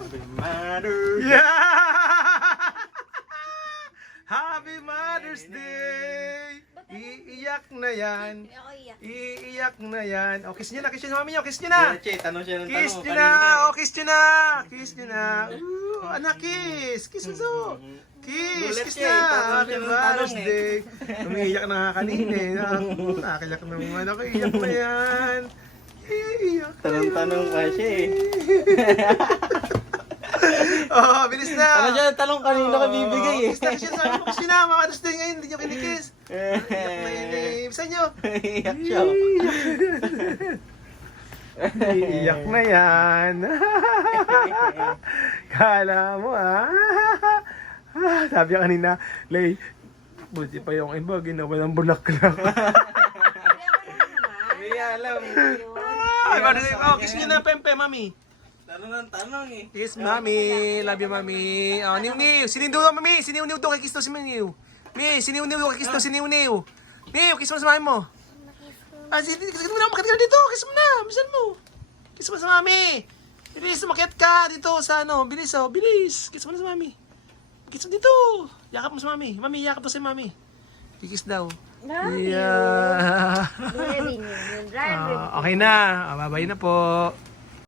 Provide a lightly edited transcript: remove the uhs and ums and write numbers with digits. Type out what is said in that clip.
Happy Mother's Day. Yeah! Happy Mother's Day! Iiyak na yan. Ako iyak. Iiyak na yan. O, kiss nyo na, kiss nyo na, mami nyo, kiss nyo na. Che, tanong siya ng tanong. Kiss nyo na, o, kiss nyo na. Kiss nyo na. Ooh, anak, kiss. Kiss mo. Kiss, Gulat kiss siya eh. na. Tanong Happy siya ng Mother's tanong eh. Day. Umiiyak na nga kanina eh. Nakakiyak na naman ako. Iiyak na yan. Iiyak na Tanong-tanong pa siya eh. Oh, bilis na. Tanong siya ng tanong kanino ka bibigay eh. Kiss na, kiss na. Sabi mo, kiss nyo na. Mother's Day ngayon. Hindi nyo kinikiss. Iiyak na yan eh. Bisa nyo. Iyak siya. Iiyak na yan. Kala mo sabi ka kanina, Lay, buti pa yung iba, ginawa ng bulaklak. Hindi alam. Kiss nyo na, Pempe, mami. Tanong ng tanong eh. Kiss, mami. Love you, mami. Oh, Niw, siniw daw, mami. Siniw daw kay kiss to si Niw. Mi, siniw kay kiss to si Niw. Niw, kiss mo sa mami mo. Kiss mo na, makit ka na dito. Kiss mo na, bisan mo. Kiss mo sa mami. Bilis, makit ka dito sa ano. Bilis, oh, bilis. Kiss mo na sa mami. Kiss mo dito. Yakap mo sa mami. Mami, yakap to si mami. Kikiss daw. Love you. Yeah. Driving yun. Driving. Okay na. Babay na po.